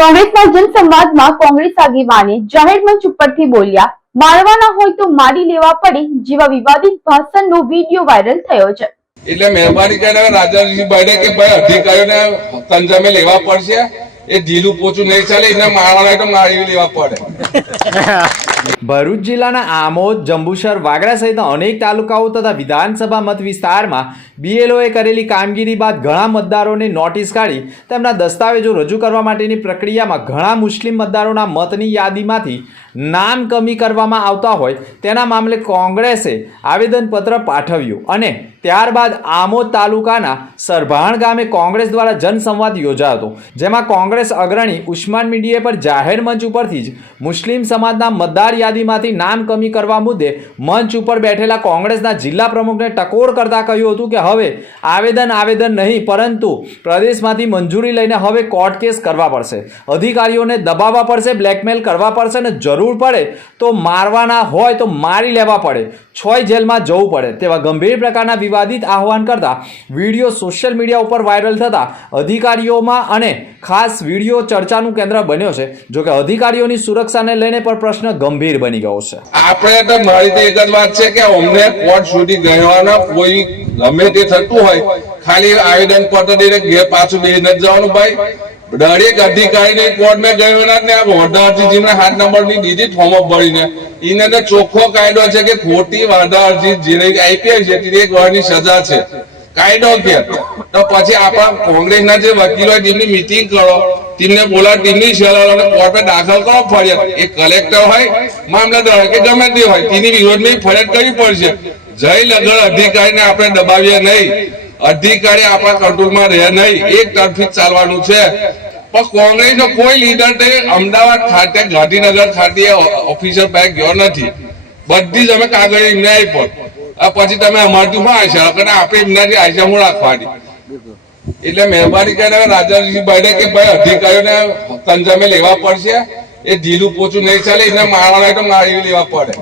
કોંગ્રેસના જનસંવાદમાં કોંગ્રેસ આગેવાને જાહેર મંચ ઉપરથી બોલ્યા, મારવાના હોય તો મારી લેવા પડે જેવા વિવાદિત ભાષણનો વિડીયો વાયરલ થયો છે। એટલે મહેરબાની કરીને રાજાજીભાઈને કે ભાઈ અધિકારીઓને સંજમે લેવા પડશે, એ ઢીલું પોચું નહીં ચાલે, એને મારવાના તો મારી લેવા પડે। ભરૂચ જિલ્લાના આમોદ, જંબુસર, વાગરા સહિતના અનેક તાલુકાઓ તથા વિધાનસભા મત વિસ્તારમાં બીએલઓએ કરેલી કામગીરી બાદ ઘણા મતદારોને નોટિસ કાઢી તેમના દસ્તાવેજો રજૂ કરવા માટેની પ્રક્રિયામાં ઘણા મુસ્લિમ મતદારોના મતની યાદીમાંથી નામ કમી કરવામાં આવતા હોય તેના મામલે કોંગ્રેસે આવેદનપત્ર પાઠવ્યું અને ત્યારબાદ આમોદ તાલુકાના સરભાણ ગામે કોંગ્રેસ દ્વારા જનસંવાદ યોજાયો હતો, જેમાં કોંગ્રેસ અગ્રણી ઉસ્માન મીડિયા પર જાહેર મંચ ઉપરથી જ મુસ્લિમ સમાજના મતદાર યાદીમાંથી નામ કમી કરવા મુદ્દે મંચ ઉપર બેઠેલા કોંગ્રેસના જિલ્લા પ્રમુખને ટકોર કરતા કહ્યું હતું કે હવે આવેદન નહીં પરંતુ પ્રદેશમાંથી મંજૂરી લઈને હવે કોર્ટ કેસ કરવા પડશે, અધિકારીઓને દબાવવા પડશે, બ્લેકમેલ કરવા પડશે અને જરૂર પડે તો મારવાના હોય તો મારી લેવા પડે, 6 જેલમાં જવું પડે તેવા ગંભીર પ્રકારના વિવાદિત આહવાન કરતા વિડીયો સોશિયલ મીડિયા ઉપર વાયરલ થતા અધિકારીઓમાં અને ખાસ વિડીયો ચર્ચાનું કેન્દ્ર બન્યો છે। જો કે અધિકારીઓની સુરક્ષાને લઈને પણ પ્રશ્ન ગંભીર બની ગયો છે। આપણે તો મારી તો એક જ વાત છે કે અમને કોર્ટ સુધી ગયોના કોઈ ગમે તે થતું હોય ખાલી આવેદન પત્ર દઈને ઘેર પાછું બેસી જ જવાનું ભાઈ। દરેક અધિકારીને કોર્ટમાં ગયોના ને આ વાંધા અરજી જેમને 7 નંબરની દીધી ફોર્મ ભરીને એને તો ચોખ્ખો કાયદો છે કે ખોટી વાંધા અરજી જે આઈપીએલ છે તે 1 વર્ષની સજા છે કાયદો કે તો પછી આપણા કોંગ્રેસના જે વકીલો તેમની મીટિંગ કરો, તેમને બોલાવો, તેમની સલાહ કોર્ટમાં દાખલ કરો ફરિયાદ, એ કલેક્ટર હોય, મામલતદાર કે ગમે તે હોય તેની વિરોધમાં ફરિયાદ કરવી પડશે। જય લગન અધિકારીને આપણે દબાવીએ નહીં, અધિકારી આપણા કંટ્રોલમાં રહે નહીં, એક તરફી ચાલવાનું છે। પણ કોંગ્રેસનો કોઈ લીડર અમદાવાદ ખાતે, ગાંધીનગર ખાતે ઓફિસર પાસે ગયો નથી, બધી જ અમે કાગળ એમને આપી પછી તમે અમારથી શું આશા કરે, આપણે એમનાથી આશા હું રાખવાની। એટલે મહેરબાની કરીને રાજાજીભાઈને કે ભાઈ અધિકારીઓને સંજમે લેવા પડશે, એ ઢીલું પોચું નહીં ચાલે, એને મારવાના તો મારી લેવા પડે।